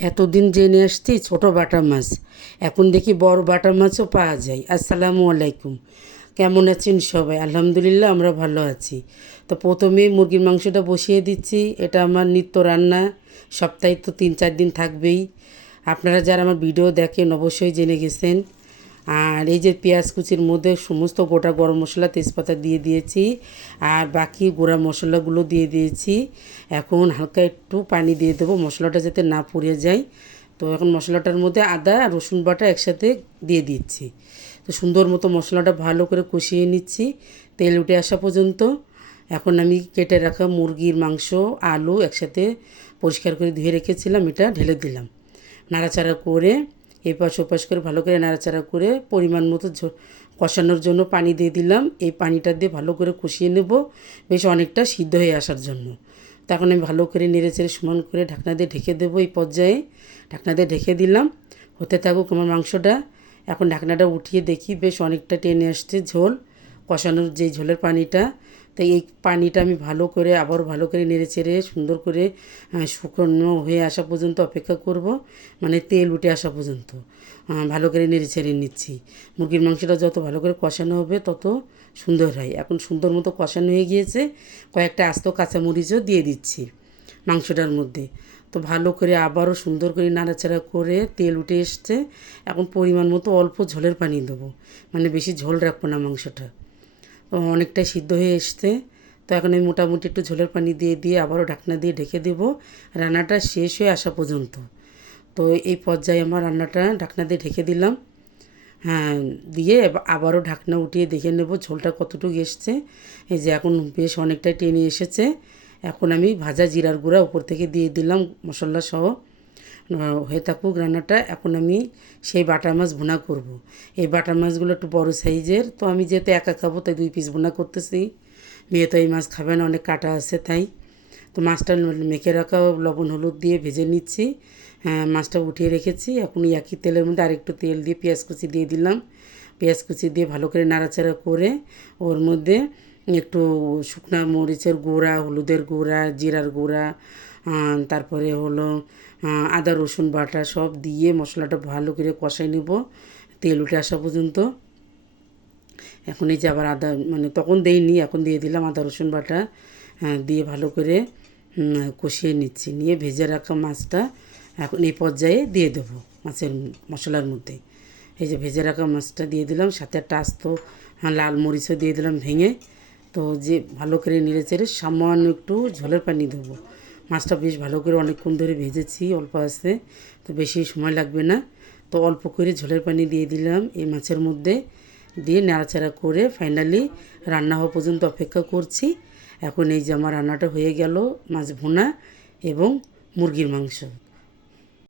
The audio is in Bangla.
এতদিন জেনে আসছি ছোটো বাটা মাছ, এখন দেখি বড় বাটা মাছও পাওয়া যায়। আসসালামু আলাইকুম, কেমন আছেন সবাই? আলহামদুলিল্লাহ আমরা ভালো আছি। তো প্রথমেই মুরগির মাংসটা বসিয়ে দিচ্ছি। এটা আমার নিত্য রান্না, সপ্তাহে তো 3-4 দিন থাকবেই। আপনারা যারা আমার ভিডিও দেখেন অবশ্যই জেনে গেছেন। আর এই যে পেঁয়াজ কুচির মধ্যে সমস্ত গোটা গরম মশলা তেজপাতা দিয়ে দিয়েছি, আর বাকি গুঁড়া মশলাগুলো দিয়ে দিয়েছি। এখন হালকা একটু পানি দিয়ে দেবো মশলাটা যাতে না পুড়ে যায়। তো এখন মশলাটার মধ্যে আদা আর রসুন বাটা একসাথে দিয়ে দিচ্ছি। তো সুন্দর মতো মশলাটা ভালো করে কষিয়ে নিচ্ছি তেল উঠে আসা পর্যন্ত। এখন আমি কেটে রাখা মুরগির মাংস, আলু একসাথে পরিষ্কার করে ধুয়ে রেখেছিলাম, এটা ঢেলে দিলাম। নাড়াচাড়া করে এপাশ ওপাশ করে ভালো করে নাড়াচাড়া করে পরিমাণ মতো কষানোর জন্য পানি দিয়ে দিলাম। এই পানিটা দিয়ে ভালো করে কষিয়ে নেব, বেশ অনেকটা সিদ্ধ হয়ে আসার জন্য। তখন আমি ভালো করে নেড়েচেড়ে সমান করে ঢাকনা দিয়ে ঢেকে দেবো। এই পর্যায়ে ঢাকনা দিয়ে ঢেকে দিলাম, হতে থাকুক আমার মাংসটা। এখন ঢাকনাটা উঠিয়ে দেখি বেশ অনেকটা টেনে আসছে ঝোল, কষানোর যে ঝোলের পানিটা। তাই এই পানিটা আমি ভালো করে আবার ভালো করে নেড়েচেড়ে সুন্দর করে শুকনো হয়ে আসা পর্যন্ত অপেক্ষা করব, মানে তেল উঠে আসা পর্যন্ত ভালো করে নেড়েচেড়ে নিচ্ছি। মুরগির মাংসটা যত ভালো করে কষানো হবে তত সুন্দর হয়। এখন সুন্দর মতো কষানো হয়ে গিয়েছে, কয়েকটা আস্ত কাঁচামরিচও দিয়ে দিচ্ছি মাংসটার মধ্যে। তো ভালো করে আবারও সুন্দর করে নাড়াচাড়া করে তেল উঠে এসছে। এখন পরিমাণ মতো অল্প ঝোলের পানি দেবো, মানে বেশি ঝোল রাখবো না মাংসটা। অনেকটাই সিদ্ধ হয়ে এসছে। তো এখন আমি মোটামুটি একটু ঝোলের পানি দিয়ে আবারও ঢাকনা দিয়ে ঢেকে দেবো রান্নাটা শেষ হয়ে আসা পর্যন্ত। তো এই পর্যায়ে আমার রান্নাটা ঢাকনা দিয়ে ঢেকে দিলাম। হ্যাঁ, দিয়ে আবারও ঢাকনা উঠিয়ে দেখে নেব ঝোলটা কতটুকু এসছে। এই যে এখন বেশ অনেকটাই টেনে এসেছে। এখন আমি ভাজা জিরার গুঁড়া উপর থেকে দিয়ে দিলাম মশলা সহ। হয়ে থাকুক রান্নাটা। এখন আমি সেই বাটা মাছ ভুনা করব। এই বাটা মাছগুলো একটু বড় সাইজের, তো আমি যেহেতু একা খাবো তাই 2 পিস ভুনা করতেছি। মেয়ে তো এই মাছ খাবে না, অনেক কাটা আছে তাই। তো মাছটা মেখে রাখা লবণ হলুদ দিয়ে ভেজে নিচ্ছি। হ্যাঁ, মাছটা উঠিয়ে রেখেছি। এখন একই তেলের মধ্যে আরেকটু তেল দিয়ে পেঁয়াজ কুচি দিয়ে দিলাম। পেঁয়াজ কুচি দিয়ে ভালো করে নাড়াচাড়া করে ওর মধ্যে একটু শুকনা মরিচের গুঁড়া, হলুদের গুঁড়া, জিরার গুঁড়া, তারপরে হলো আদা রসুন বাটা সব দিয়ে মশলাটা ভালো করে কষাই নেব তেল উঠে আসা পর্যন্ত। এখন এই যে আবার আদা, মানে তখন দেইনি, এখন দিয়ে দিলাম আদা রসুন বাটা। দিয়ে ভালো করে কষিয়ে নিচ্ছি, নিয়ে ভেজে রাখা মাছটা এখন এই পর্যায়ে দিয়ে দেবো মাছের মশলার মধ্যে। এই যে ভেজে রাখা মাছটা দিয়ে দিলাম, সাথে একটা আস্ত লাল মরিচও দিয়ে দিলাম ভেঙে। তো যে ভালো করে নেড়েচেড়ে সামান্য একটু ঝোলের পানি দেবো। মাছটা বেশ ভালো করে অনেকক্ষণ ধরে ভেজেছি, অল্প আছে, তো বেশি সময় লাগবে না। তো অল্প করে ঝোলের পানি দিয়ে দিলাম এই মাছের মধ্যে, দিয়ে নাড়াচাড়া করে ফাইনালি রান্না হওয়া পর্যন্ত অপেক্ষা করছি। এখন এই যে আমার রান্নাটা হয়ে গেল, মাছ ভুনা এবং মুরগির মাংস।